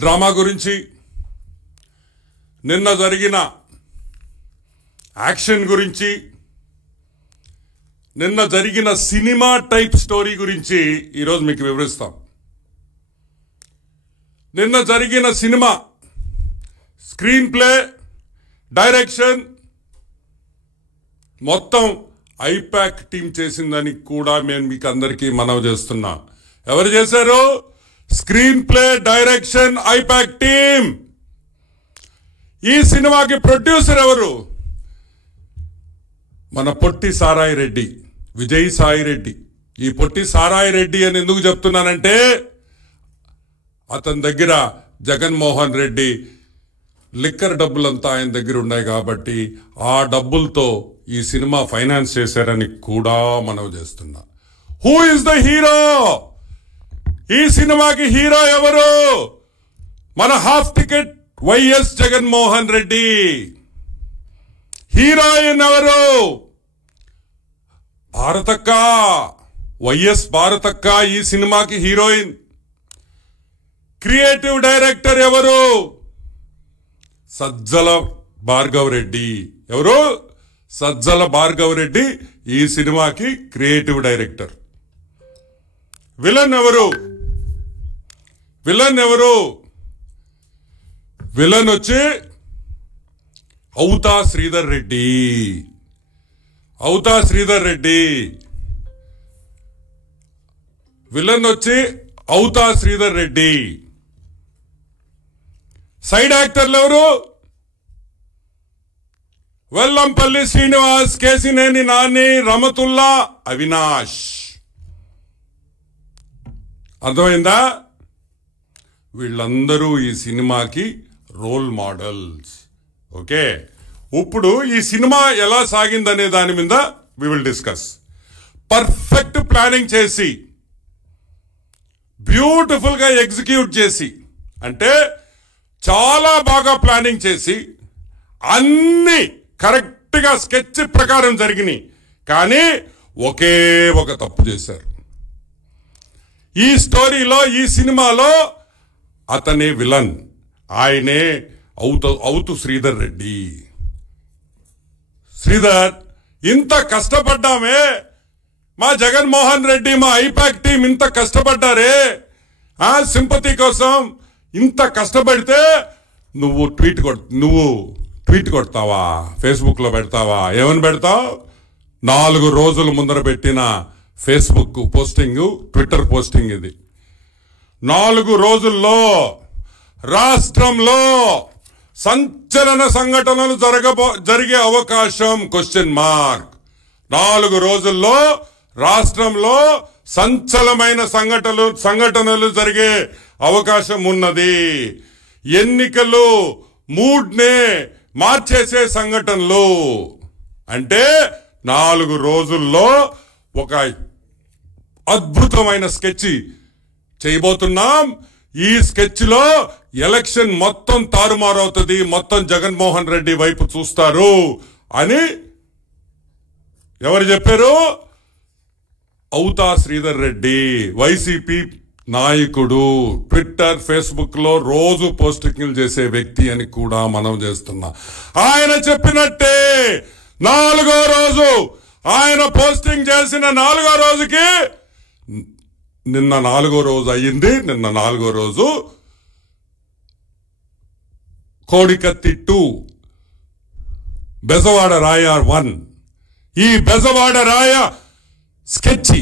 Drama గురించి, నిన్న జరిగిన యాక్షన్ గురించి, నిన్న జరిగిన సినిమా టైప్ స్టోరీ గురించి ఈరోజు మీకు వివరిస్తాం. నిన్న జరిగిన సినిమా స్క్రీన్ ప్లే, డైరెక్షన్ మొత్తం ఐపాక్ టీం చేసిందని కూడా నేను మీకు అందరికీ మనవి చేస్తున్నా. ఎవరు చేశారు? Screenplay, direction IPAC team. ఈ సినిమాకి ప్రొడ్యూసర్ ఎవరు? మన పొట్టి సారాయి రెడ్డి, విజయ్ సాయి రెడ్డి. ఈ పొట్టి సారాయి రెడ్డి అని ఎందుకు చెప్తున్నానంటే, అతని దగ్గర జగన్మోహన్ రెడ్డి లిక్కర్ డబ్బులంతా ఆయన దగ్గర ఉన్నాయి కాబట్టి ఆ డబ్బులతో ఈ సినిమా ఫైనాన్స్ చేశారని కూడా మనవి చేస్తున్నా. Who is the hero? ఈ సినిమాకి హీరో ఎవరు? మన half ticket YS Jaganmohan Reddy. Heroine ఎవరు? భారతక్క, వైఎస్ భారతక్క ఈ సినిమాకి హీరోయిన్. క్రియేటివ్ డైరెక్టర్ ఎవరు? సజ్జల భార్గవ్ రెడ్డి. ఎవరు? సజ్జల భార్గవ్ రెడ్డి ఈ సినిమాకి క్రియేటివ్ డైరెక్టర్. విలన్ ఎవరు? విలన్ వచ్చి అవుతా శ్రీధర్ రెడ్డి. విలన్ వచ్చి అవుతా శ్రీధర్ రెడ్డి. సైడ్ యాక్టర్లు ఎవరు? వెల్లంపల్లి శ్రీనివాస్, కేసినేని నాని, రమతుల్లా, అవినాష్. అర్థమైందా? వీళ్ళందరూ ఈ సినిమాకి రోల్ మోడల్స్. ఓకే, ఇప్పుడు ఈ సినిమా ఎలా సాగిందనే దాని మీద we will discuss. Perfect planning చేసి, బ్యూటిఫుల్ గా ఎగ్జిక్యూట్ చేసి, అంటే చాలా బాగా ప్లానింగ్ చేసి అన్ని కరెక్ట్ గా స్కెచ్ ప్రకారం జరిగినాయి. కానీ ఒకే ఒక తప్పు చేశారు. ఈ స్టోరీలో, ఈ సినిమాలో అతనే విలన్. ఆయనే అవుతు శ్రీధర్ రెడ్డి. శ్రీధర్, ఇంత కష్టపడ్డామే, మా జగన్మోహన్ రెడ్డి, మా ఐపాక్ టీం ఇంత కష్టపడ్డారే ఆ సింపతి కోసం. ఇంత కష్టపడితే నువ్వు ట్వీట్ కొడతావా? ఫేస్బుక్ లో పెడతావా? ఏమని పెడతావు? 4 రోజుల ముందర పెట్టిన ఫేస్బుక్ పోస్టింగ్, ట్విట్టర్ పోస్టింగ్ ఇది. 4 రోజుల్లో రాష్ట్రంలో సంచలన సంఘటనలు జరిగే అవకాశం (?). 4 రోజుల్లో రాష్ట్రంలో సంచలనమైన సంఘటనలు జరిగే అవకాశం ఉన్నది. ఎన్నికలు మూడ్ నే మార్చేసే సంఘటనలు. అంటే 4 రోజుల్లో ఒక అద్భుతమైన స్కెచ్ చేయబోతున్నాం. ఈ స్కెచ్ లో ఎలక్షన్ మొత్తం తారుమారవుతుంది, మొత్తం జగన్మోహన్ రెడ్డి వైపు చూస్తారు అని ఎవరు చెప్పారు? అవుతా శ్రీధర్ రెడ్డి, వైసీపీ నాయకుడు, ట్విట్టర్, ఫేస్బుక్ లో రోజు పోస్టింగ్లు చేసే వ్యక్తి అని కూడా మనం చేస్తున్నా. ఆయన చెప్పినట్టే 4వ రోజు, ఆయన పోస్టింగ్ చేసిన 4వ రోజుకి, నిన్న 4వ రోజు అయ్యింది. నిన్న 4వ రోజు కోడికత్తి 2, బెజవాడ రాయ 1. ఈ బెజవాడ రాయ స్కెచ్